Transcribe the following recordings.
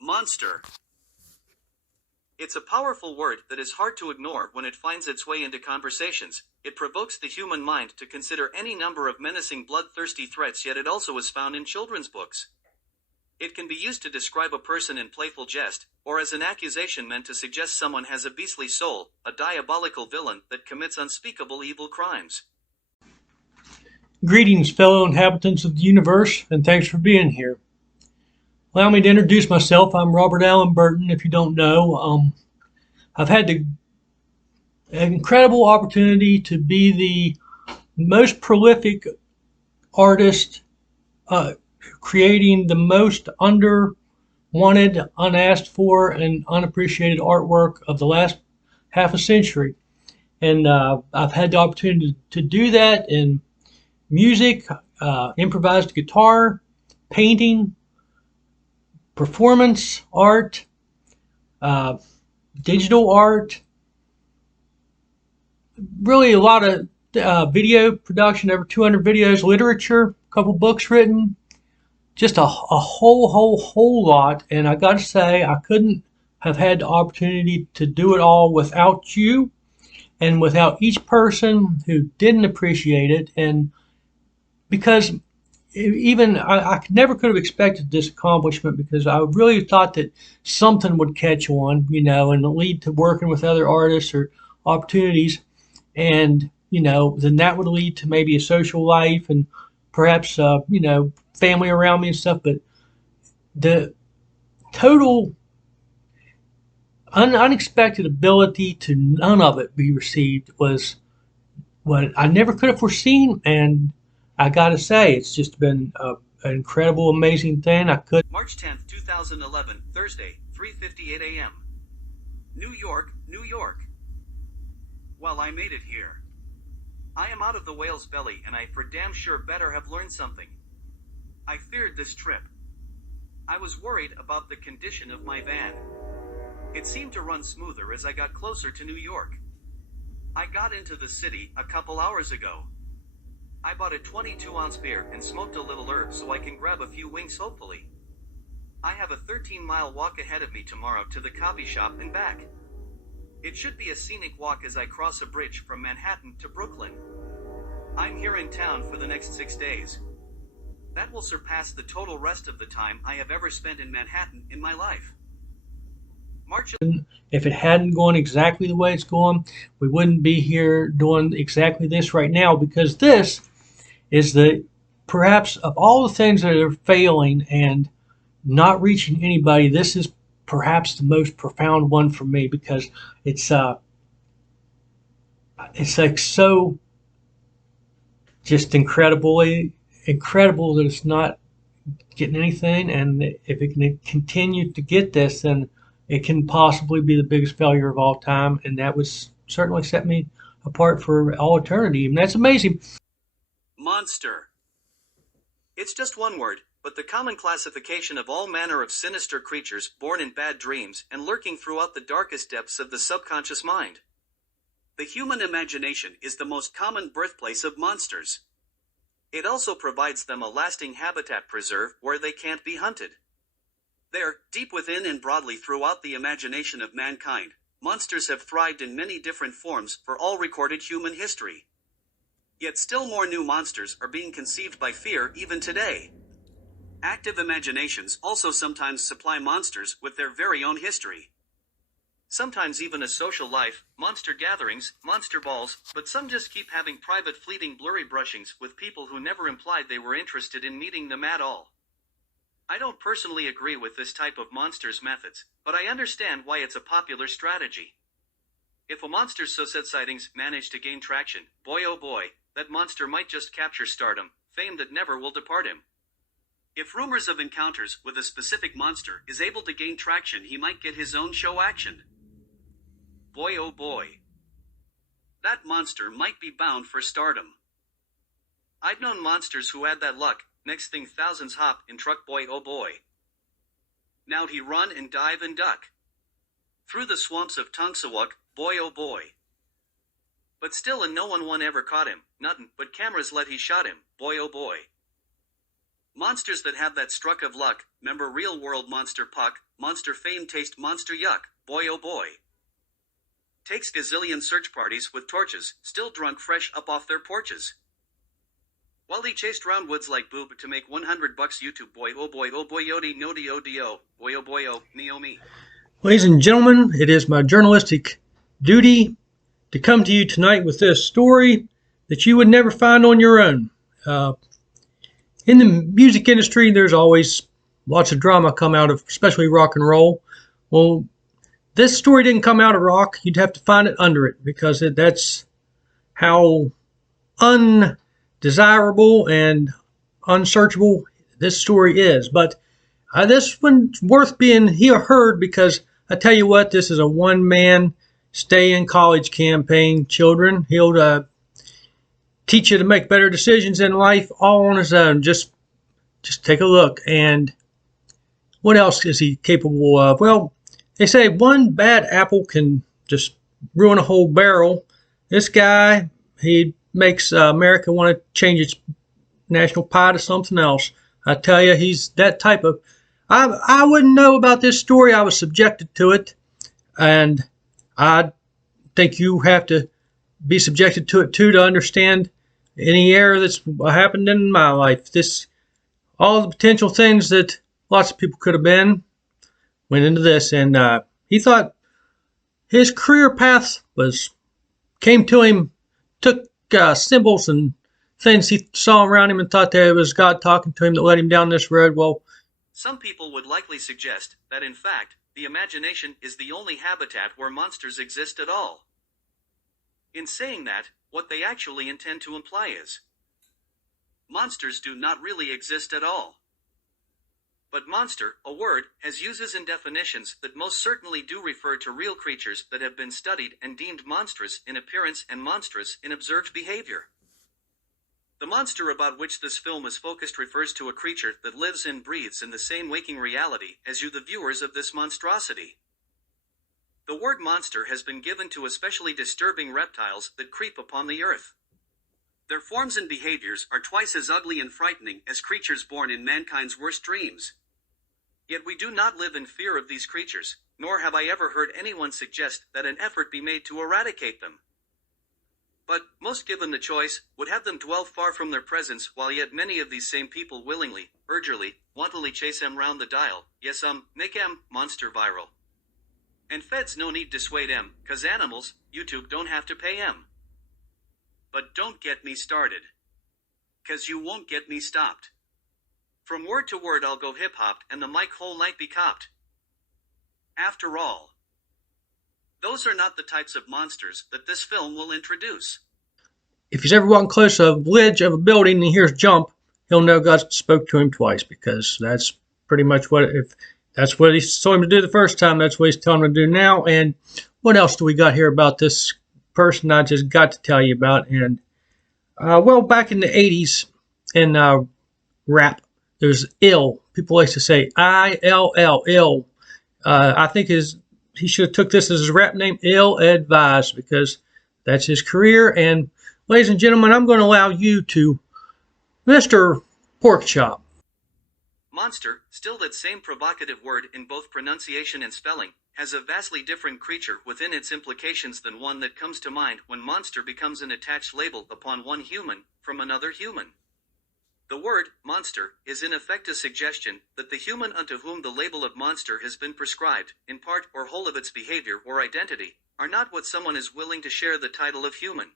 Monster. It's a powerful word that is hard to ignore when it finds its way into conversations. It provokes the human mind to consider any number of menacing, bloodthirsty threats, yet it also is found in children's books. It can be used to describe a person in playful jest, or as an accusation meant to suggest someone has a beastly soul, a diabolical villain that commits unspeakable evil crimes. Greetings, fellow inhabitants of the universe, and thanks for being here. Allow me to introduce myself. I'm Robert Allen Burton, if you don't know. I've had an incredible opportunity to be the most prolific artist, creating the most underwanted, unasked for, and unappreciated artwork of the last half a century. And I've had the opportunity to do that in music, improvised guitar, painting, performance art, digital art, really a lot of video production, over 200 videos, literature, a couple books written, just a whole lot. And I got to say, I couldn't have had the opportunity to do it all without you and without each person who didn't appreciate it. And because even I never could have expected this accomplishment, because I really thought that something would catch on, and lead to working with other artists or opportunities. And, then that would lead to maybe a social life and perhaps, family around me and stuff. But the total unexpected ability to none of it be received was what I never could have foreseen. And I gotta say, it's just been an incredible, amazing thing. March 10th, 2011, Thursday, 3:58 a.m. New York, New York. Well, I made it here. I am out of the whale's belly, and I for damn sure better have learned something. I feared this trip. I was worried about the condition of my van. It seemed to run smoother as I got closer to New York. I got into the city a couple hours ago. I bought a 22-ounce beer and smoked a little herb so I can grab a few wings, hopefully. I have a 13-mile walk ahead of me tomorrow to the coffee shop and back. It should be a scenic walk as I cross a bridge from Manhattan to Brooklyn. I'm here in town for the next 6 days. That will surpass the total rest of the time I have ever spent in Manhattan in my life. If it hadn't gone exactly the way it's going, we wouldn't be here doing exactly this right now, because this is perhaps of all the things that are failing and not reaching anybody, this is perhaps the most profound one for me, because it's like so just incredibly incredible that it's not getting anything. And if it can continue to get this, then it can possibly be the biggest failure of all time, and that would certainly set me apart for all eternity. And that's amazing. Monster. It's just one word, but the common classification of all manner of sinister creatures born in bad dreams and lurking throughout the darkest depths of the subconscious mind. The human imagination is the most common birthplace of monsters. It also provides them a lasting habitat preserve where they can't be hunted. There, deep within and broadly throughout the imagination of mankind, monsters have thrived in many different forms for all recorded human history. Yet still more new monsters are being conceived by fear even today. Active imaginations also sometimes supply monsters with their very own history. Sometimes even a social life, monster gatherings, monster balls, but some just keep having private fleeting blurry brushings with people who never implied they were interested in meeting them at all. I don't personally agree with this type of monster's methods, but I understand why it's a popular strategy. If a monster's so-said sightings manage to gain traction, boy oh boy, that monster might just capture stardom, fame that never will depart him. If rumors of encounters with a specific monster is able to gain traction, he might get his own show action. Boy oh boy. That monster might be bound for stardom. I've known monsters who had that luck. Next thing thousands hop in truck, boy oh boy. Now'd he run and dive and duck through the swamps of Tungsawuk, boy oh boy. But still, and no one ever caught him, nothin' but cameras let he shot him, boy oh boy. Monsters that have that struck of luck, member real world monster puck, monster fame taste monster yuck, boy oh boy. Takes gazillion search parties with torches, still drunk fresh up off their porches. While he chased round woods like boob to make $100 YouTube boy oh boy yodi nodi odo, boy oh me oh me. Ladies and gentlemen, it is my journalistic duty to come to you tonight with this story that you would never find on your own. In the music industry, there's always lots of drama come out of, especially rock and roll. Well, this story didn't come out of rock. You'd have to find it under it because that's how undesirable and unsearchable this story is. But this one's worth being heard because I tell you what, this is a one-man stay in college campaign, children. He'll teach you to make better decisions in life all on his own. Just take a look. And what else is he capable of? Well, they say one bad apple can just ruin a whole barrel. This guy, he makes America want to change its national pie to something else. I tell you, he's that type of... I wouldn't know about this story. I was subjected to it. And I think you have to be subjected to it too to understand any error that's happened in my life. All the potential things that lots of people could have been went into this, and he thought his career path came to him, took symbols and things he saw around him and thought that it was God talking to him that led him down this road. Well, some people would likely suggest that in fact, the imagination is the only habitat where monsters exist at all. In saying that, what they actually intend to imply is monsters do not really exist at all. But monster, a word, has uses and definitions that most certainly do refer to real creatures that have been studied and deemed monstrous in appearance and monstrous in observed behavior. The monster about which this film is focused refers to a creature that lives and breathes in the same waking reality as you, the viewers of this monstrosity. The word monster has been given to especially disturbing reptiles that creep upon the earth. Their forms and behaviors are twice as ugly and frightening as creatures born in mankind's worst dreams. Yet we do not live in fear of these creatures, nor have I ever heard anyone suggest that an effort be made to eradicate them. But, most given the choice, would have them dwell far from their presence, while yet many of these same people willingly, urgently, wantedly chase em round the dial, yes make em, monster viral. And feds no need dissuade em, 'cause animals, YouTube don't have to pay em. But don't get me started. 'Cause you won't get me stopped. From word to word I'll go hip-hopped and the mic whole night be copped. After all, those are not the types of monsters that this film will introduce. if he's ever walking close to a ledge of a building and he hears jump, he'll know God spoke to him twice, because that's pretty much if that's what he told him to do the first time, that's what he's telling him to do now. And what else do we got here about this person I just got to tell you about? And well, back in the 80s in rap, there's ill. People used to say I-L-L, ill. I think he should have took this as his rap name, Ill Advised, because that's his career. And ladies and gentlemen, I'm going to allow you to Mr. Porkchop. Monster, still that same provocative word in both pronunciation and spelling, has a vastly different creature within its implications than one that comes to mind when monster becomes an attached label upon one human from another human. The word, monster, is in effect a suggestion that the human unto whom the label of monster has been prescribed, in part or whole of its behavior or identity, are not what someone is willing to share the title of human.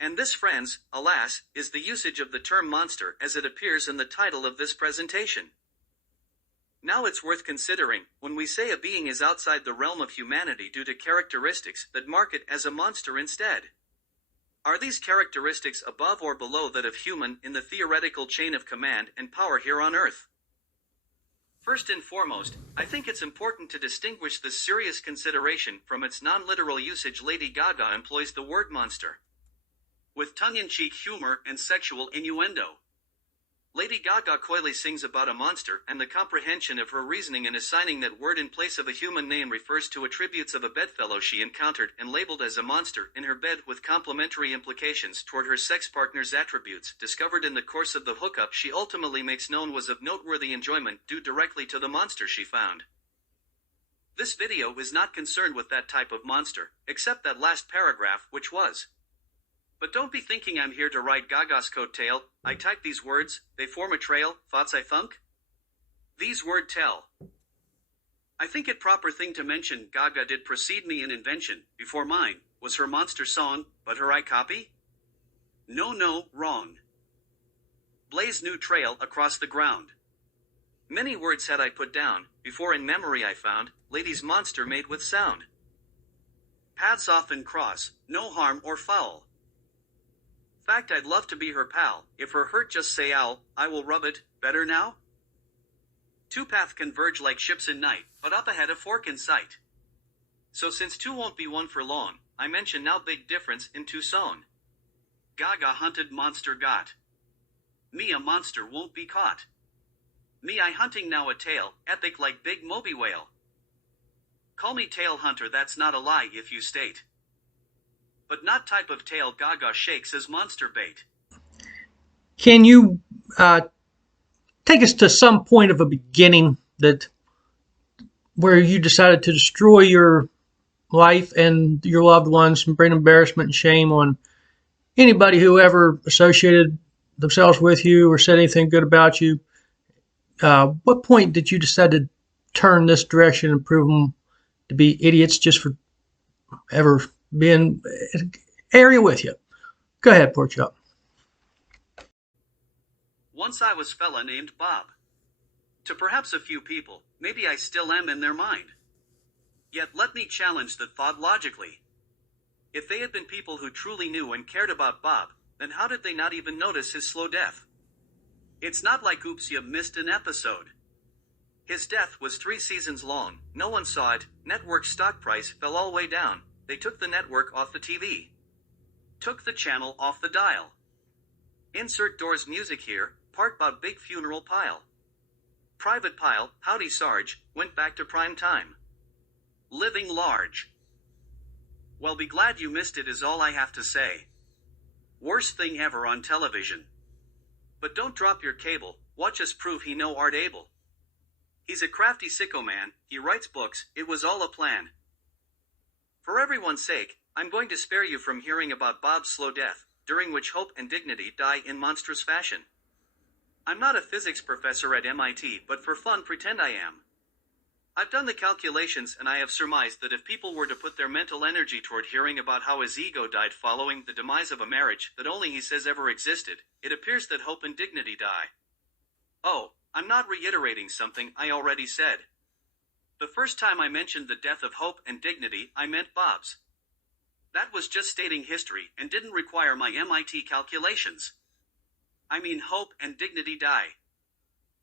And this, friends, alas, is the usage of the term monster as it appears in the title of this presentation. Now it's worth considering, when we say a being is outside the realm of humanity due to characteristics that mark it as a monster instead. Are these characteristics above or below that of human in the theoretical chain of command and power here on Earth? First and foremost, I think it's important to distinguish this serious consideration from its non-literal usage. Lady Gaga employs the word monster with tongue-in-cheek humor and sexual innuendo. Lady Gaga coyly sings about a monster, and the comprehension of her reasoning in assigning that word in place of a human name refers to attributes of a bedfellow she encountered and labeled as a monster in her bed, with complementary implications toward her sex partner's attributes discovered in the course of the hookup she ultimately makes known was of noteworthy enjoyment due directly to the monster she found. This video is not concerned with that type of monster, except that last paragraph, which was. But don't be thinking I'm here to ride Gaga's coattail. I type these words, they form a trail, thoughts I thunk? These word tell. I think it proper thing to mention Gaga did precede me in invention, before mine, was her monster song, but her I copy? No, wrong. Blaze new trail across the ground. Many words had I put down, before in memory I found, lady's monster made with sound. Paths often cross, no harm or foul. Fact I'd love to be her pal, if her hurt just say owl, I will rub it, better now? Two path converge like ships in night, but up ahead a fork in sight. So since two won't be one for long, I mention now big difference in Tucson. Gaga hunted monster got. Me a monster won't be caught. Me I hunting now a tail, epic like big Moby whale. Call me tail hunter, that's not a lie if you state. But not type of tail Gaga shakes as monster bait. Can you take us to some point of a beginning that where you decided to destroy your life and your loved ones and bring embarrassment and shame on anybody who ever associated themselves with you or said anything good about you? What point did you decide to turn this direction and prove them to be idiots just for ever being in an area with you? Go ahead, Porkchop. Once I was fella named Bob. To perhaps a few people, maybe I still am in their mind. Yet let me challenge that thought logically. If they had been people who truly knew and cared about Bob, then how did they not even notice his slow death? It's not like oops you missed an episode. His death was 3 seasons long, no one saw it, network stock price fell all way down, they took the network off the TV. Took the channel off the dial. Insert Doors music here, part Bob big funeral pile. Private pile, howdy Sarge, went back to prime time. Living large. Well, be glad you missed it is all I have to say. Worst thing ever on television. But don't drop your cable, watch us prove he no art able. He's a crafty sicko man, he writes books, it was all a plan. For everyone's sake, I'm going to spare you from hearing about Bob's slow death, during which hope and dignity die in monstrous fashion. I'm not a physics professor at MIT, but for fun pretend I am. I've done the calculations and I have surmised that if people were to put their mental energy toward hearing about how his ego died following the demise of a marriage that only he says ever existed, it appears that hope and dignity die. Oh, I'm not reiterating something I already said. The first time I mentioned the death of hope and dignity, I meant Bob's. That was just stating history and didn't require my MIT calculations. I mean hope and dignity die.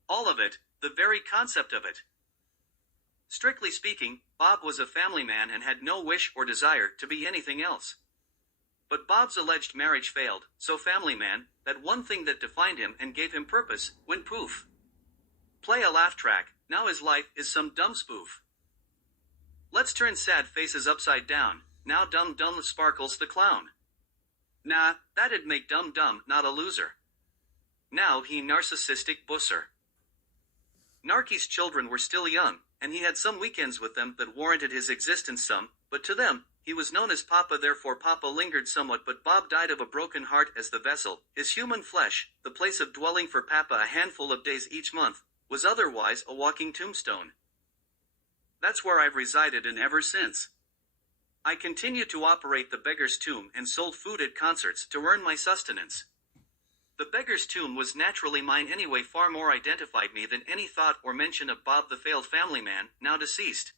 All of it, the very concept of it. Strictly speaking, Bob was a family man and had no wish or desire to be anything else. But Bob's alleged marriage failed, so family man, that one thing that defined him and gave him purpose, went poof. Play a laugh track, now his life is some dumb spoof. Let's turn sad faces upside down, now dumb sparkles the clown. Nah, that'd make dumb not a loser. Now he narcissistic busser. Narky's children were still young, and he had some weekends with them that warranted his existence some, but to them, he was known as Papa, therefore Papa lingered somewhat, but Bob died of a broken heart as the vessel, his human flesh, the place of dwelling for Papa a handful of days each month, was otherwise a walking tombstone. That's where I've resided and ever since. I continued to operate the Beggar's Tomb and sold food at concerts to earn my sustenance. The Beggar's Tomb was naturally mine anyway, far more identified me than any thought or mention of Bob the failed family man, now deceased.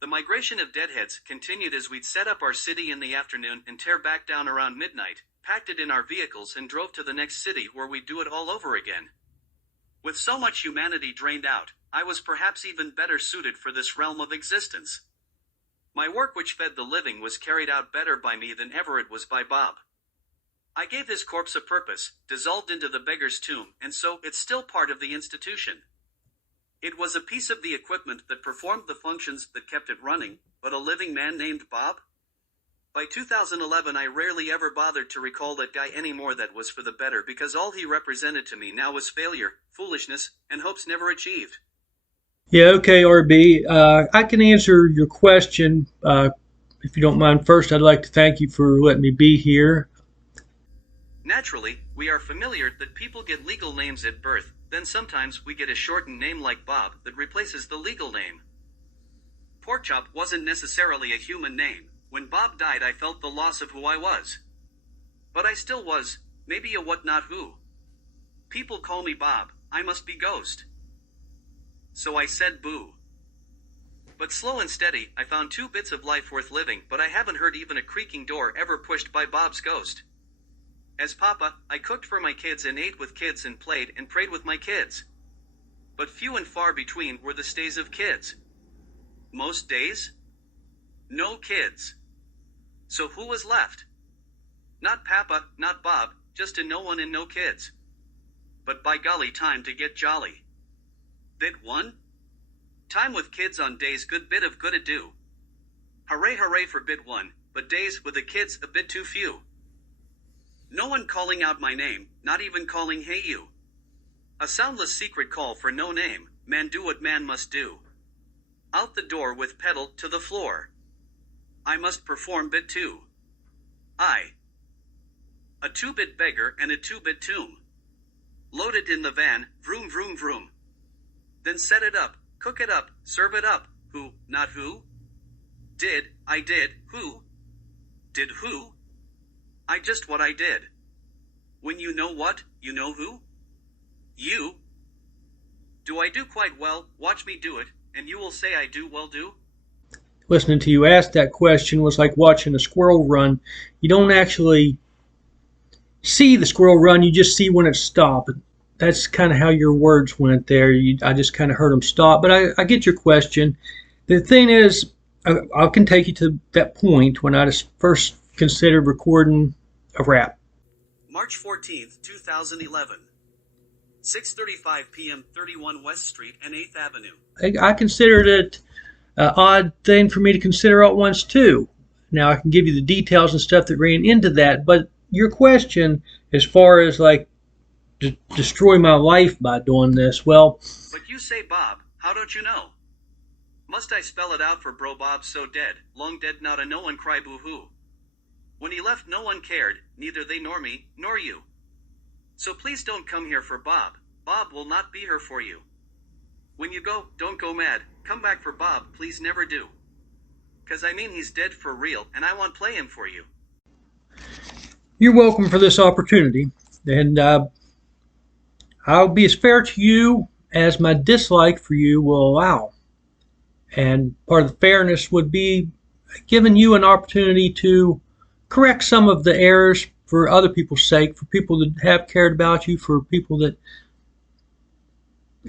The migration of deadheads continued as we'd set up our city in the afternoon and tear back down around midnight, packed it in our vehicles and drove to the next city where we'd do it all over again. With so much humanity drained out, I was perhaps even better suited for this realm of existence. My work which fed the living was carried out better by me than ever it was by Bob. I gave his corpse a purpose, dissolved into the beggar's tomb, and so it's still part of the institution. It was a piece of the equipment that performed the functions that kept it running, but a living man named Bob? By 2011 I rarely ever bothered to recall that guy anymore. That was for the better, because all he represented to me now was failure, foolishness, and hopes never achieved. Yeah, okay, RB. I can answer your question. If you don't mind, first I'd like to thank you for letting me be here. Naturally, we are familiar that people get legal names at birth, then sometimes we get a shortened name like Bob that replaces the legal name. Porkchop wasn't necessarily a human name. When Bob died I felt the loss of who I was. But I still was, maybe a what not who. People call me Bob, I must be Ghost. So I said boo. But slow and steady, I found 2 bits of life worth living, but I haven't heard even a creaking door ever pushed by Bob's ghost. As Papa, I cooked for my kids and ate with kids and played and prayed with my kids. But few and far between were the stays of kids. Most days? No kids. So who was left? Not Papa, not Bob, just a no one and no kids. But by golly, time to get jolly. Bit 1? Time with kids on days, good bit of good ado. Hooray hooray for bit 1, but days with the kids a bit too few. No one calling out my name, not even calling hey you. A soundless secret call for no name, man do what man must do. Out the door with pedal to the floor. I must perform bit 2. A 2-bit beggar and a 2-bit tomb. Loaded in the van, vroom vroom vroom. Then set it up, cook it up, serve it up. Who, not who? I did, who? Did who? I just what I did. When you know what, you know who? You. Do I do quite well? Watch me do it, and you will say I do well do? Listening to you ask that question was like watching a squirrel run. You don't actually see the squirrel run, you just see when it stopped. That's kind of how your words went there. I just kind of heard them stop, but I get your question. The thing is, I can take you to that point when I just first considered recording a rap. March 14th, 2011. 6:35 p.m. 31 West Street and 8th Avenue. I considered it an odd thing for me to consider at once too. Now I can give you the details and stuff that ran into that, but your question as far as like destroy my life by doing this, well... But you say Bob, how don't you know? Must I spell it out for bro? Bob's so dead, long dead, not a no one cry boo-hoo. When he left no one cared, neither they nor me, nor you. So please don't come here for Bob. Bob will not be here for you. When you go, don't go mad. Come back for Bob, please never do. 'Cause I mean he's dead for real, and I won't play him for you. You're welcome for this opportunity, and I'll be as fair to you as my dislike for you will allow. And part of the fairness would be giving you an opportunity to correct some of the errors for other people's sake, for people that have cared about you, for people that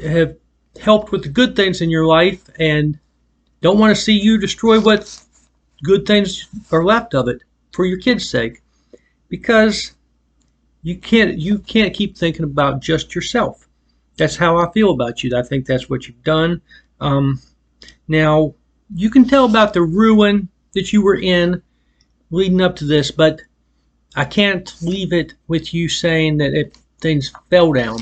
have helped with the good things in your life and don't want to see you destroy what good things are left of it for your kids' sake. Because you can't keep thinking about just yourself. That's how I feel about you. I think that's what you've done. Now, you can tell about the ruin that you were in leading up to this, but I can't leave it with you saying that things fell down.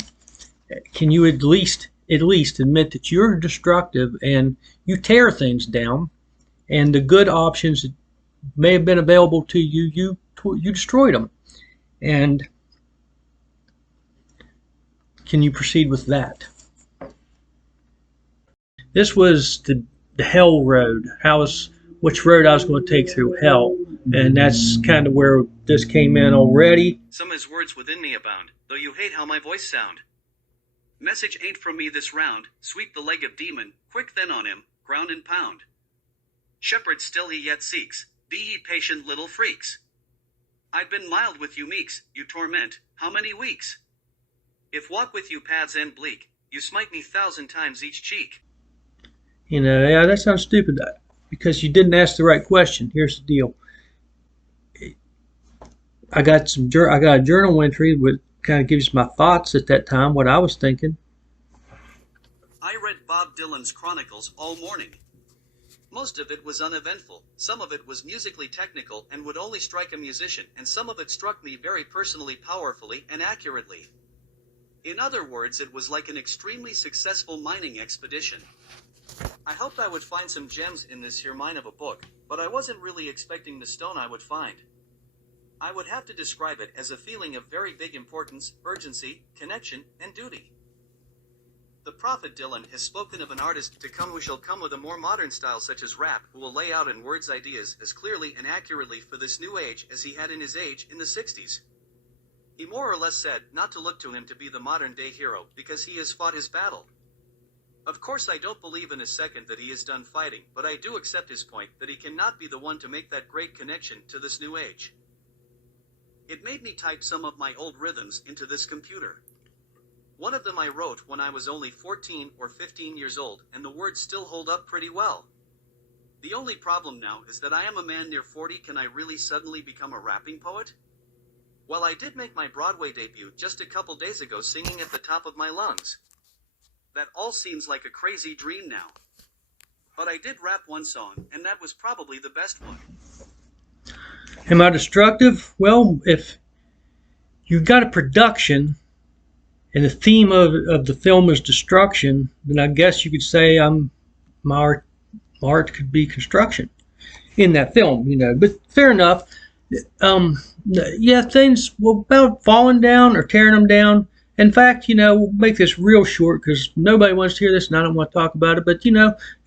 Can you at least admit that you're destructive and you tear things down, and the good options that may have been available to you, you destroyed them? And can you proceed with that? This was the hell road. Which road I was going to take through hell, and that's kind of where this came in already. Some his words within me abound, though you hate how my voice sound. Message ain't from me this round, sweep the leg of demon, quick then on him, ground and pound. Shepherd still he yet seeks, be ye patient little freaks. I've been mild with you meeks, you torment, how many weeks? If walk with you paths end bleak, you smite me 1,000 times each cheek. You know, yeah, that sounds stupid because you didn't ask the right question. Here's the deal. I got a journal entry that kind of gives my thoughts at that time, what I was thinking. I read Bob Dylan's Chronicles all morning. Most of it was uneventful, some of it was musically technical and would only strike a musician, and some of it struck me very personally, powerfully, and accurately. In other words, it was like an extremely successful mining expedition. I hoped I would find some gems in this here mine of a book, but I wasn't really expecting the stone I would find. I would have to describe it as a feeling of very big importance, urgency, connection, and duty. The prophet Dylan has spoken of an artist to come who shall come with a more modern style such as rap, who will lay out in words ideas as clearly and accurately for this new age as he had in his age in the 60s. He more or less said not to look to him to be the modern day hero because he has fought his battle. Of course I don't believe in a second that he is done fighting, but I do accept his point that he cannot be the one to make that great connection to this new age. It made me type some of my old rhythms into this computer. One of them I wrote when I was only 14 or 15 years old, and the words still hold up pretty well. The only problem now is that I am a man near 40. Can I really suddenly become a rapping poet? Well, I did make my Broadway debut just a couple days ago singing at the top of my lungs. That all seems like a crazy dream now. But I did rap one song, and that was probably the best one. Am I destructive? Well, if you've got a production and the theme of the film is destruction, then I guess you could say my art could be construction in that film, But fair enough. Yeah, things about falling down or tearing them down. In fact, we'll make this real short because nobody wants to hear this and I don't want to talk about it. But,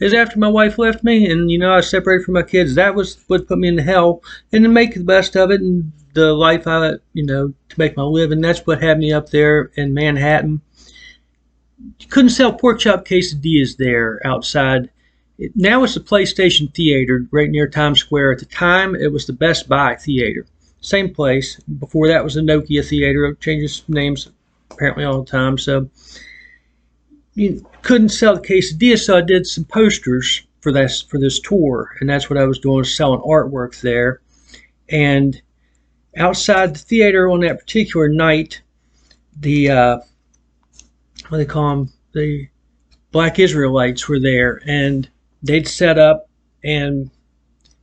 is after my wife left me and, I was separated from my kids, that was what put me into hell. And to make the best of it and the life I, to make my living, that's what had me up there in Manhattan. You couldn't sell pork chop quesadillas there outside. Now it's a PlayStation Theater right near Times Square. At the time, it was the Best Buy Theater. Same place. Before that was the Nokia Theater. It changes names apparently all the time. So you couldn't sell the quesadillas, so I did some posters for this tour, and that's what I was doing, selling artwork there. And outside the theater on that particular night, the what do they call them? The Black Israelites were there, and they'd set up, and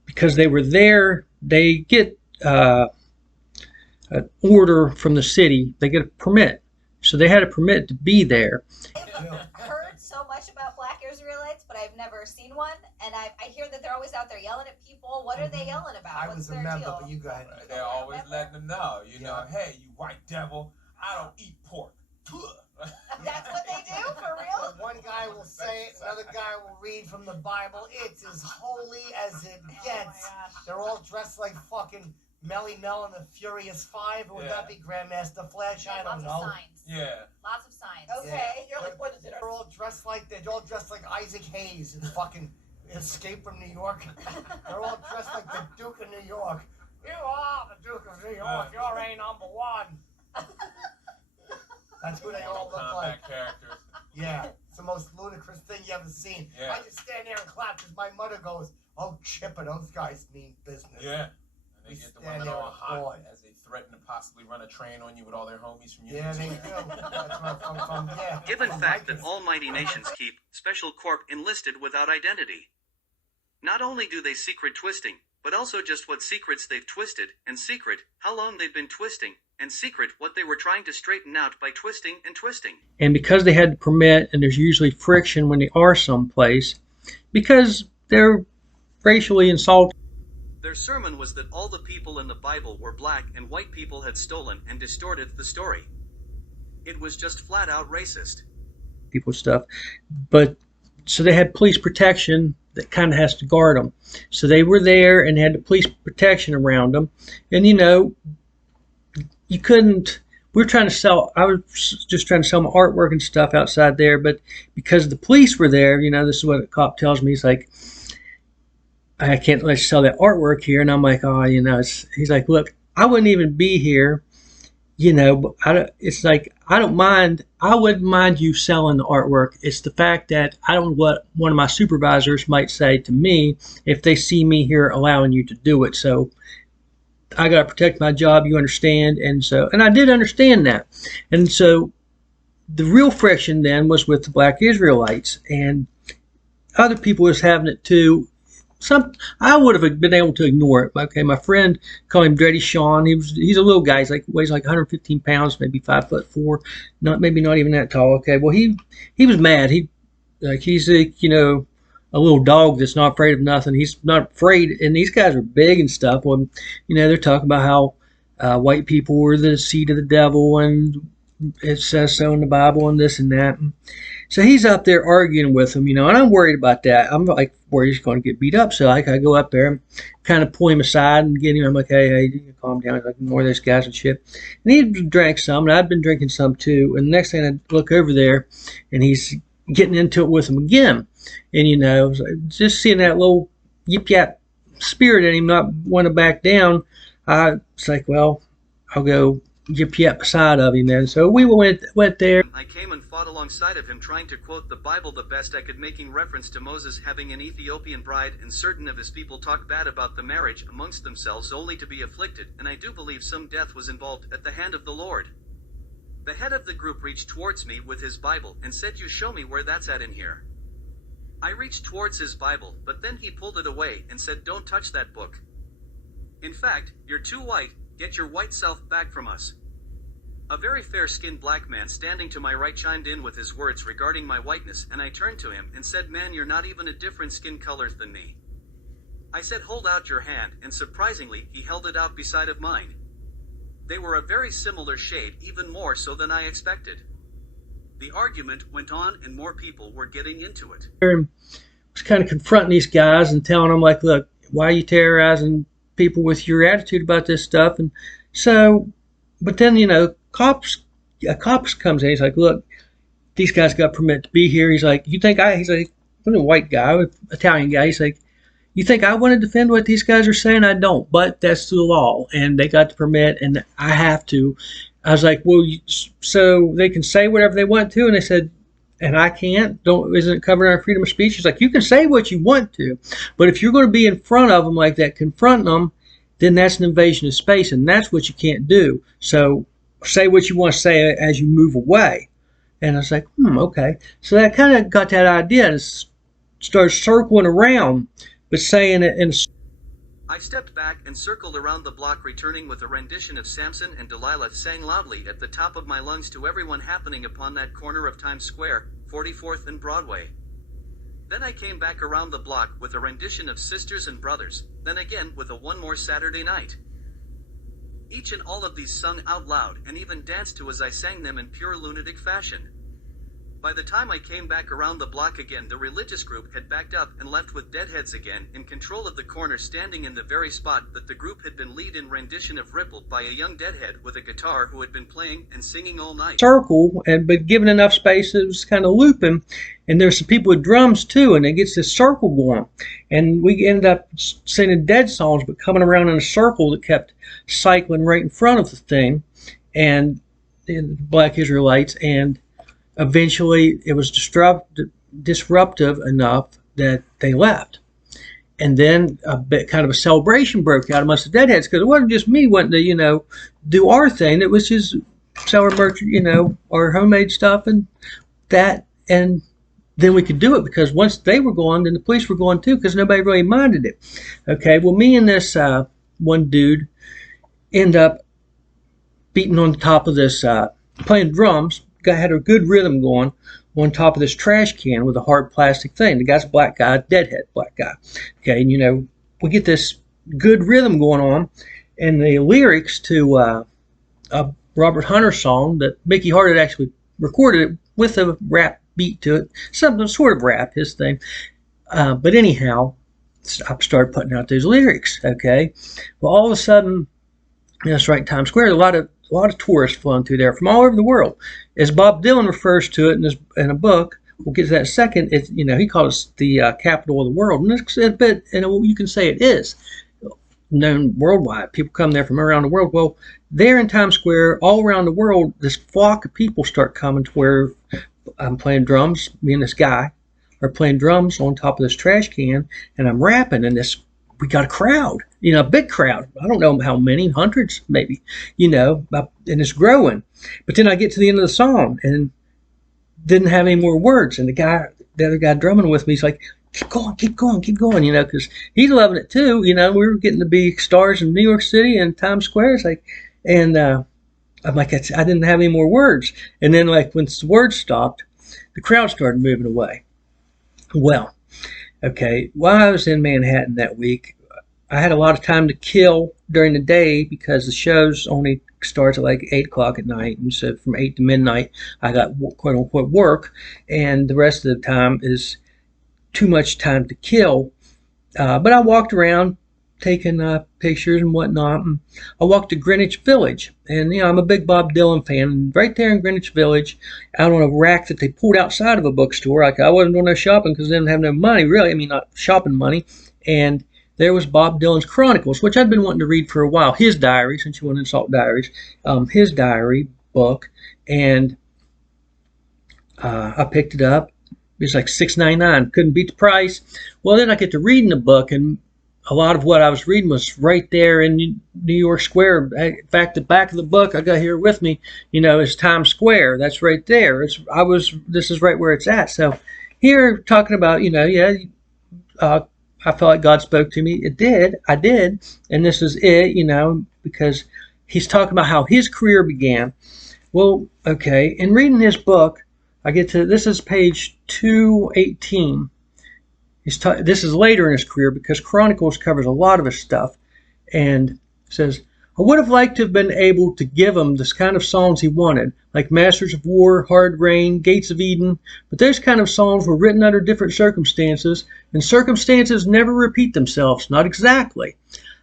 because they were there, they get an order from the city. They get a permit. So they had a permit to be there. I've heard so much about Black Israelites, but I've never seen one. And I hear that they're always out there yelling at people. What are they yelling about? I was a member, but you go ahead. They're always letting them know, hey, you white devil, I don't eat pork. That's what they do, for real? One guy will say it, another guy will read from the Bible. It's as holy as it gets. They're all dressed like fucking Melly Mel and the Furious Five, or would that be Grandmaster Flash? I don't know. Lots of signs. Yeah. Lots of signs. Okay. You're like, what is it? They're all dressed like Isaac Hayes in fucking Escape from New York. They're all dressed like the Duke of New York. You are the Duke of New York. You're a number one. That's who they all look like. Characters. Yeah. It's the most ludicrous thing you ever seen. Yeah. I just stand there and clap because my mother goes, "Oh, Chipper, those guys mean business." Yeah. They get the women all hot applaud. as they threaten to possibly run a train on you with all their homies from you. Yeah, they do. That's where I'm from. Yeah. Given fact that almighty nations keep Special Corp enlisted without identity. Not only do they secret twisting, but also just what secrets they've twisted, and secret, how long they've been twisting, and secret what they were trying to straighten out by twisting and twisting. And because they had the permit, and there's usually friction when they are someplace, because they're racially insulted. Their sermon was that all the people in the Bible were black and white people had stolen and distorted the story. It was just flat out racist. People stuff. But so they had police protection that kind of has to guard them. So they were there and had the police protection around them. And you couldn't, I was just trying to sell my artwork and stuff outside there, but because the police were there, this is what a cop tells me. He's like, I can't let you sell that artwork here. And I'm like, oh, he's like, look, I wouldn't even be here, but it's like, I wouldn't mind you selling the artwork. It's the fact that I don't know what one of my supervisors might say to me if they see me here allowing you to do it. So I got to protect my job, you understand? And I did understand that. And so the real friction then was with the Black Israelites, and other people was having it too. I would have been able to ignore it. Okay, my friend, called him Dreddy Sean. He's a little guy. Weighs like 115 pounds, maybe 5'4", maybe not even that tall. Okay, well he was mad. He's a little dog that's not afraid of nothing. He's not afraid, and these guys are big and stuff. Well, they're talking about how white people were the seed of the devil, and it says so in the Bible, and this and that. So he's up there arguing with him, and I'm worried about that. I'm like worried he's going to get beat up. So I go up there and kind of pull him aside and get him. I'm like, hey, calm down. He's like, ignore those guys and shit. And he drank some, and I'd been drinking some too. And the next thing I look over there, and he's getting into it with him again. And, just seeing that little yip-yap spirit in him not want to back down, it's like, well, I'll go yip-yap beside of him then. So we went there. I came and fought alongside of him, trying to quote the Bible the best I could, making reference to Moses having an Ethiopian bride, and certain of his people talk bad about the marriage amongst themselves only to be afflicted, and I do believe some death was involved at the hand of the Lord. The head of the group reached towards me with his Bible and said, "You show me where that's at in here." I reached towards his Bible, but then he pulled it away and said, "Don't touch that book. In fact, you're too white, get your white self back from us." A very fair-skinned black man standing to my right chimed in with his words regarding my whiteness, and I turned to him and said, "Man, you're not even a different skin color than me." I said, "Hold out your hand," and surprisingly, he held it out beside of mine. They were a very similar shade, even more so than I expected. The argument went on and more people were getting into it. I was kind of confronting these guys and telling them, like, look, why are you terrorizing people with your attitude about this stuff? And so, but then, a cop comes in. He's like, look, these guys got permit to be here. He's like, he's like, I'm a white guy, Italian guy. He's like, you think I want to defend what these guys are saying? I don't, but that's the law, and they got the permit, and I have to. I was like, well, so they can say whatever they want to, and they said, and I can't? Isn't it covered under freedom of speech? He's like, you can say what you want to, but if you're going to be in front of them like that, confronting them, then that's an invasion of space, and that's what you can't do. So say what you want to say as you move away. And I was like, okay. So that kind of got that idea and started circling around, but saying it in I stepped back and circled around the block, returning with a rendition of Samson and Delilah, sang loudly at the top of my lungs to everyone happening upon that corner of Times Square, 44th and Broadway. Then I came back around the block with a rendition of Sisters and Brothers, then again with a One More Saturday Night. Each and all of these sung out loud and even danced to as I sang them in pure lunatic fashion. By the time I came back around the block again, the religious group had backed up and left with deadheads again in control of the corner, standing in the very spot that the group had been lead in rendition of Rippled by a young deadhead with a guitar who had been playing and singing all night. Circle, but given enough space, it was kind of looping, and there's some people with drums too, and it gets this circle going, and we ended up singing dead songs, but coming around in a circle that kept cycling right in front of the thing, and the Black Israelites, and eventually it was disruptive enough that they left. And then a bit kind of a celebration broke out amongst the deadheads, because it wasn't just me wanting to, do our thing. It was just sell our merch, our homemade stuff and that. And then we could do it, because once they were gone, then the police were gone too, because nobody really minded it. Okay, well, me and this one dude end up beating on top of this, playing drums. Guy had a good rhythm going on top of this trash can with a hard plastic thing. The guy's a black guy, deadhead black guy. Okay, and we get this good rhythm going on, and the lyrics to a Robert Hunter song that Mickey Hart had actually recorded it with a rap beat to it, some sort of rap, his thing. But anyhow, I started putting out those lyrics. Okay, well, all of a sudden, that's right, Times Square, a lot of tourists flowing through there from all over the world. As Bob Dylan refers to it in a book, we'll get to that in a second. It's, he calls it the capital of the world, and it's a bit, you can say it is known worldwide. People come there from around the world. Well, there in Times Square, all around the world, this flock of people start coming to where I'm playing drums. Me and this guy are playing drums on top of this trash can, and I'm rapping, and this we got a crowd, a big crowd. I don't know how many, hundreds maybe, and it's growing. But then I get to the end of the song and didn't have any more words. And the other guy drumming with me, he's like, keep going, because he's loving it too. We were getting to be stars in New York City and Times Square. It's like, and I'm like, I didn't have any more words. And then like when the words stopped, the crowd started moving away. Well, okay, while I was in Manhattan that week, I had a lot of time to kill during the day because the shows only starts at like 8 o'clock at night. And so from 8 to midnight, I got quote unquote work. And the rest of the time is too much time to kill. But I walked around taking pictures and whatnot. And I walked to Greenwich Village. And, I'm a big Bob Dylan fan. And right there in Greenwich Village, out on a rack that they pulled outside of a bookstore. Like I wasn't doing no shopping because I didn't have no money, really. I mean, not shopping money. And there was Bob Dylan's Chronicles, which I'd been wanting to read for a while. His diary, since you want to insult diaries, his diary book, and I picked it up. It was like $6.99. Couldn't beat the price. Well, then I get to reading the book, and a lot of what I was reading was right there in New York Square. In fact, the back of the book I got here with me, is Times Square. That's right there. This is right where it's at. So here, talking about, I felt like God spoke to me. I did. And this is it, because he's talking about how his career began. Well, okay, in reading his book, I get to, this is page 218. This is later in his career because Chronicles covers a lot of his stuff. And says, I would have liked to have been able to give him this kind of songs he wanted, like Masters of War, Hard Rain, Gates of Eden, but those kind of songs were written under different circumstances, and circumstances never repeat themselves, not exactly.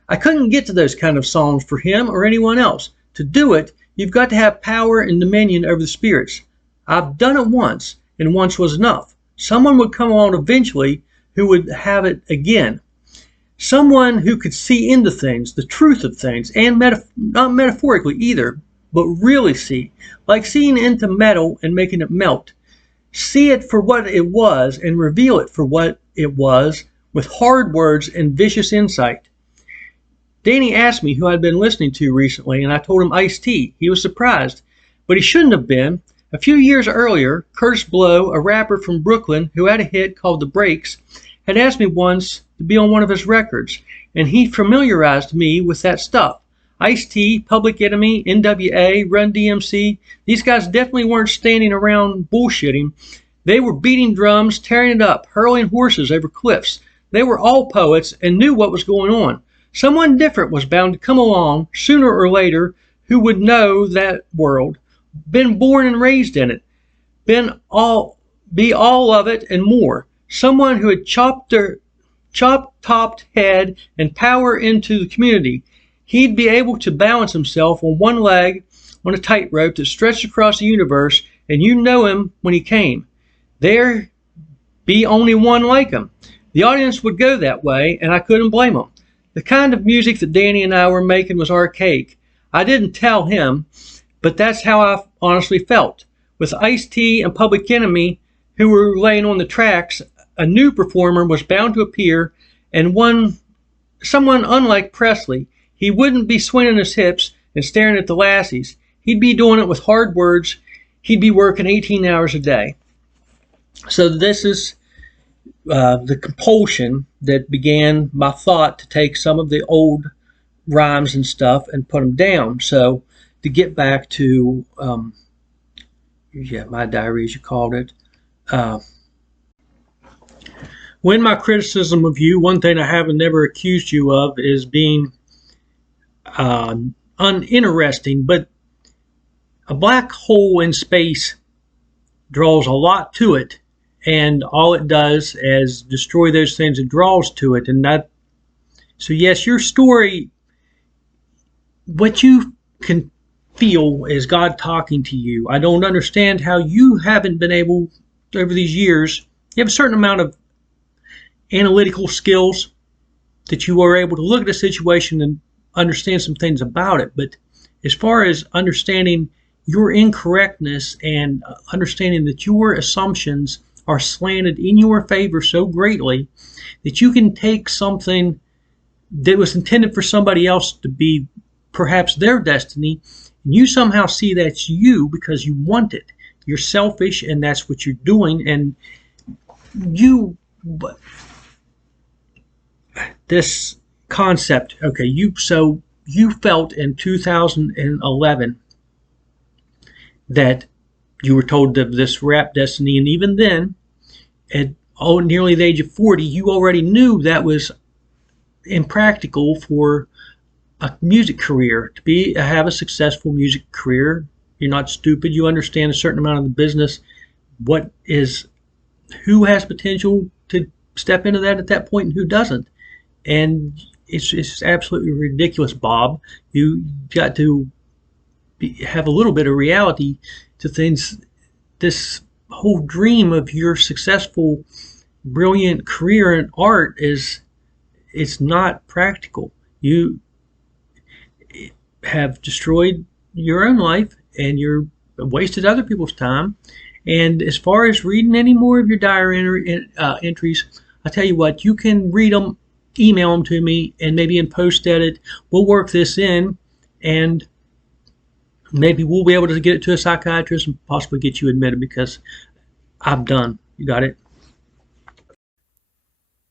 I couldn't get to those kind of songs for him or anyone else. To do it, you've got to have power and dominion over the spirits. I've done it once, and once was enough. Someone would come along eventually who would have it again. Someone who could see into things, the truth of things, and not metaphorically either, but really see, like seeing into metal and making it melt. See it for what it was and reveal it for what it was with hard words and vicious insight. Danny asked me who I'd been listening to recently, and I told him Ice-T. He was surprised, but he shouldn't have been. A few years earlier, Curtis Blow, a rapper from Brooklyn who had a hit called The Breaks, had asked me once to be on one of his records, and he familiarized me with that stuff. Ice-T, Public Enemy, NWA, Run DMC, these guys definitely weren't standing around bullshitting. They were beating drums, tearing it up, hurling horses over cliffs. They were all poets and knew what was going on. Someone different was bound to come along, sooner or later, who would know that world, been born and raised in it, be all of it and more. Someone who had chopped head and power into the community. He'd be able to balance himself on one leg on a tightrope that stretched across the universe, and you know him when he came. There be only one like him. The audience would go that way, and I couldn't blame them. The kind of music that Danny and I were making was archaic. I didn't tell him, but that's how I honestly felt. With Ice-T and Public Enemy, who were laying on the tracks, a new performer was bound to appear, and someone unlike Presley. He wouldn't be swinging his hips and staring at the lassies. He'd be doing it with hard words. He'd be working 18 hours a day. So this is the compulsion that began my thought to take some of the old rhymes and stuff and put them down. So to get back to, my diary, as you called it, when my criticism of you, one thing I haven't never accused you of is being uninteresting, but a black hole in space draws a lot to it, and all it does is destroy those things it draws to it. And that, so yes, your story, what you can feel is God talking to you. I don't understand how you haven't been able, over these years, you have a certain amount of analytical skills that you are able to look at a situation and understand some things about it. But as far as understanding your incorrectness and understanding that your assumptions are slanted in your favor so greatly that you can take something that was intended for somebody else to be perhaps their destiny, and you somehow see that's you because you want it. You're selfish, and that's what you're doing. And this concept, okay, you felt in 2011 that you were told of this rap destiny, and even then, at nearly the age of 40, you already knew that was impractical for a music career. To have a successful music career, you're not stupid. You understand a certain amount of the business. Who has potential to step into that at that point, and who doesn't? And it's absolutely ridiculous, Bob. You got to have a little bit of reality to things. This whole dream of your successful, brilliant career in art it's not practical. You have destroyed your own life, and you're wasted other people's time. And as far as reading any more of your diary entries, I tell you what, you can read them, email them to me, and maybe in post edit, we'll work this in, and maybe we'll be able to get it to a psychiatrist and possibly get you admitted, because I'm done. You got it?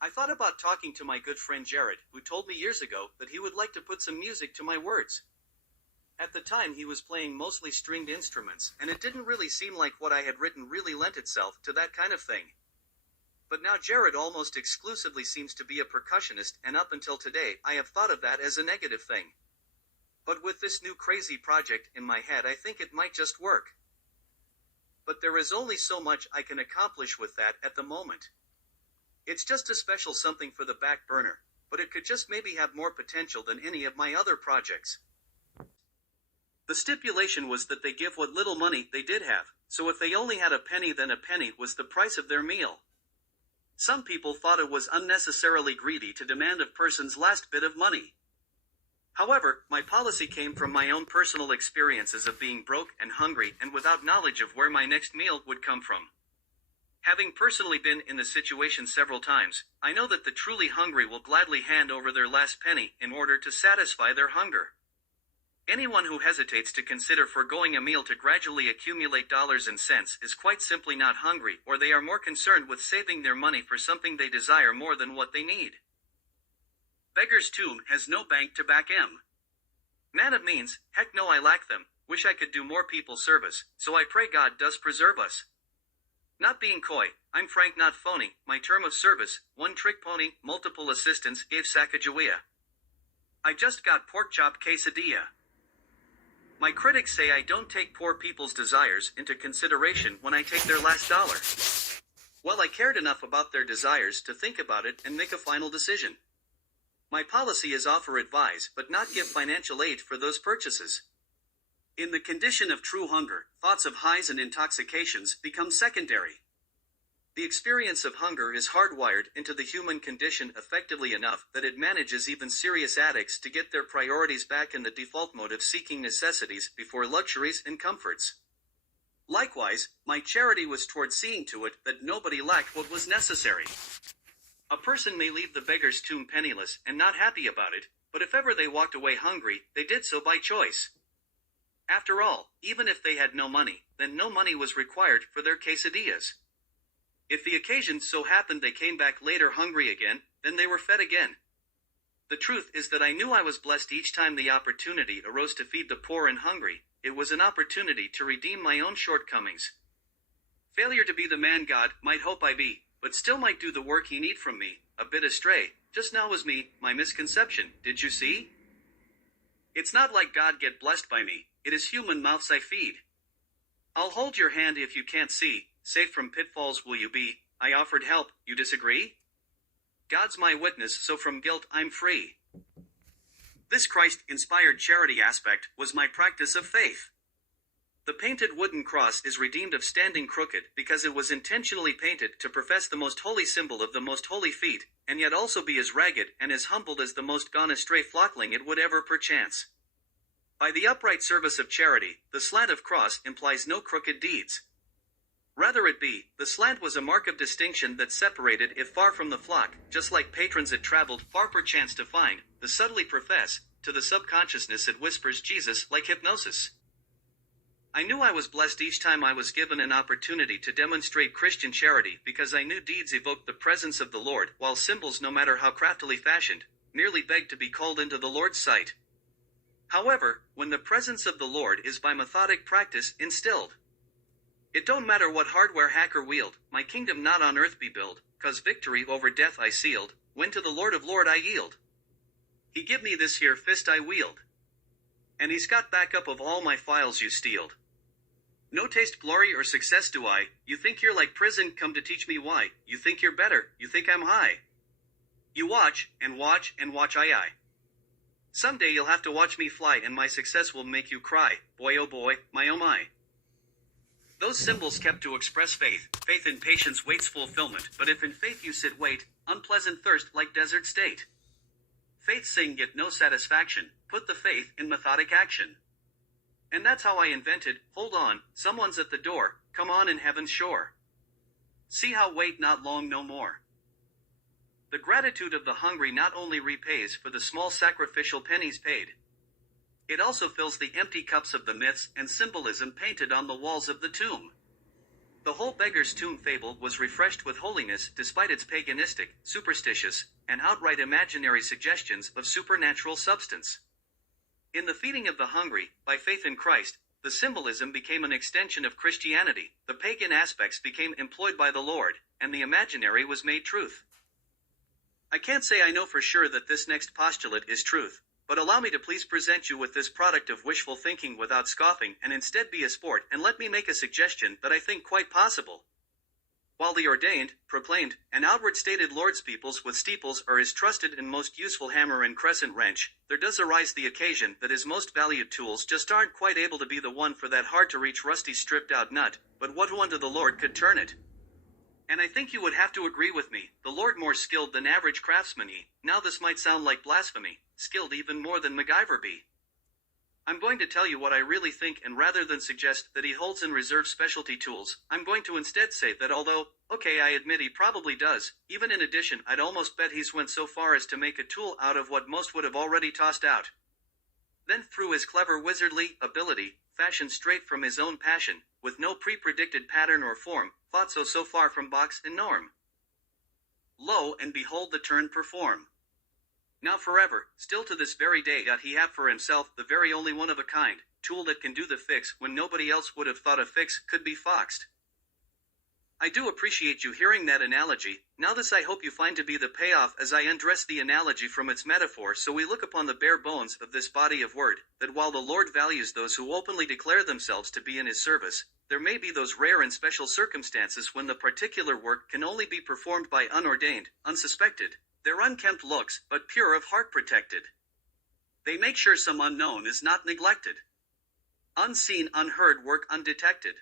I thought about talking to my good friend Jared, who told me years ago that he would like to put some music to my words. At the time, he was playing mostly stringed instruments, and it didn't really seem like what I had written really lent itself to that kind of thing. But now Jared almost exclusively seems to be a percussionist, and up until today, I have thought of that as a negative thing. But with this new crazy project in my head, I think it might just work. But there is only so much I can accomplish with that at the moment. It's just a special something for the back burner, but it could just maybe have more potential than any of my other projects. The stipulation was that they give what little money they did have, so if they only had a penny, then a penny was the price of their meal. Some people thought it was unnecessarily greedy to demand a person's last bit of money. However, my policy came from my own personal experiences of being broke and hungry and without knowledge of where my next meal would come from. Having personally been in the situation several times, I know that the truly hungry will gladly hand over their last penny in order to satisfy their hunger. Anyone who hesitates to consider foregoing a meal to gradually accumulate dollars and cents is quite simply not hungry, or they are more concerned with saving their money for something they desire more than what they need. Beggar's tomb has no bank to back him. Man, it means, heck no, I lack them, wish I could do more people service, so I pray God does preserve us. Not being coy, I'm frank, not phony, my term of service, one trick pony, multiple assistants, gave Sacagawea. I just got Porkchop quesadilla. My critics say I don't take poor people's desires into consideration when I take their last dollar. Well, I cared enough about their desires to think about it and make a final decision. My policy is offer advise, but not give financial aid for those purchases. In the condition of true hunger, thoughts of highs and intoxications become secondary. The experience of hunger is hardwired into the human condition effectively enough that it manages even serious addicts to get their priorities back in the default mode of seeking necessities before luxuries and comforts. Likewise, my charity was toward seeing to it that nobody lacked what was necessary. A person may leave the beggar's tomb penniless and not happy about it, but if ever they walked away hungry, they did so by choice. After all, even if they had no money, then no money was required for their quesadillas. If the occasion so happened they came back later hungry again, then they were fed again. The truth is that I knew I was blessed each time the opportunity arose to feed the poor and hungry. It was an opportunity to redeem my own shortcomings. Failure to be the man God might hope I be, but still might do the work he need from me, a bit astray, just now was me, my misconception, did you see? It's not like God get blessed by me, it is human mouths I feed. I'll hold your hand if you can't see, safe from pitfalls will you be, I offered help, you disagree? God's my witness, so from guilt I'm free. This Christ-inspired charity aspect was my practice of faith. The painted wooden cross is redeemed of standing crooked because it was intentionally painted to profess the most holy symbol of the most holy feet, and yet also be as ragged and as humbled as the most gone astray flockling it would ever perchance. By the upright service of charity, the slant of cross implies no crooked deeds. Rather it be, the slant was a mark of distinction that separated if far from the flock, just like patrons it traveled far perchance to find, the subtly profess, to the subconsciousness it whispers Jesus like hypnosis. I knew I was blessed each time I was given an opportunity to demonstrate Christian charity because I knew deeds evoked the presence of the Lord, while symbols, no matter how craftily fashioned, merely begged to be called into the Lord's sight. However, when the presence of the Lord is by methodic practice instilled, it don't matter what hardware hacker wield, my kingdom not on earth be built, 'cause victory over death I sealed, when to the Lord of Lord I yield. He give me this here fist I wield. And he's got backup of all my files you stealed. No taste glory or success do I, you think you're like prison, come to teach me why, you think you're better, you think I'm high. You watch, and watch, and watch I. Someday you'll have to watch me fly and my success will make you cry, boy oh boy, my oh my. Those symbols kept to express faith, faith in patience waits fulfillment, but if in faith you sit wait, unpleasant thirst like desert state. Faith sing get no satisfaction, put the faith in methodic action. And that's how I invented, hold on, someone's at the door, come on in heaven's shore. See how wait not long no more. The gratitude of the hungry not only repays for the small sacrificial pennies paid, it also fills the empty cups of the myths and symbolism painted on the walls of the tomb. The whole beggar's tomb fable was refreshed with holiness despite its paganistic, superstitious, and outright imaginary suggestions of supernatural substance. In the feeding of the hungry, by faith in Christ, the symbolism became an extension of Christianity, the pagan aspects became employed by the Lord, and the imaginary was made truth. I can't say I know for sure that this next postulate is truth, but allow me to please present you with this product of wishful thinking without scoffing and instead be a sport, and let me make a suggestion that I think quite possible. While the ordained, proclaimed, and outward stated Lord's peoples with steeples are his trusted and most useful hammer and crescent wrench, there does arise the occasion that his most valued tools just aren't quite able to be the one for that hard-to-reach rusty stripped-out nut, but what who unto the Lord could turn it? And I think you would have to agree with me, the Lord more skilled than average craftsman he, now this might sound like blasphemy, skilled even more than MacGyver be. I'm going to tell you what I really think, and rather than suggest that he holds in reserve specialty tools, I'm going to instead say that although, okay, I admit he probably does, even in addition I'd almost bet he's went so far as to make a tool out of what most would have already tossed out. Then through his clever wizardly ability, fashioned straight from his own passion, with no pre-predicted pattern or form, thought so far from box and norm. Lo and behold the turn perform. Now forever, still to this very day doth he have for himself the very only one of a kind, tool that can do the fix when nobody else would have thought a fix could be foxed. I do appreciate you hearing that analogy, now this I hope you find to be the payoff as I undress the analogy from its metaphor, so we look upon the bare bones of this body of word, that while the Lord values those who openly declare themselves to be in his service, there may be those rare and special circumstances when the particular work can only be performed by unordained, unsuspected, their unkempt looks, but pure of heart protected. They make sure some unknown is not neglected. Unseen, unheard work undetected.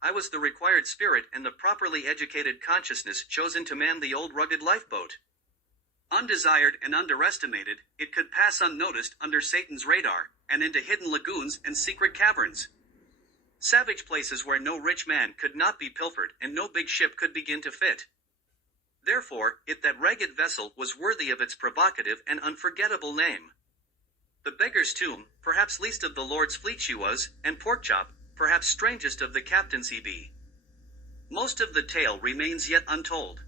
I was the required spirit and the properly educated consciousness chosen to man the old rugged lifeboat. Undesired and underestimated, it could pass unnoticed under Satan's radar, and into hidden lagoons and secret caverns. Savage places where no rich man could not be pilfered and no big ship could begin to fit. Therefore, that ragged vessel was worthy of its provocative and unforgettable name. The beggar's tomb, perhaps least of the Lord's fleet she was, and Porkchop, perhaps strangest of the captains he be. Most of the tale remains yet untold.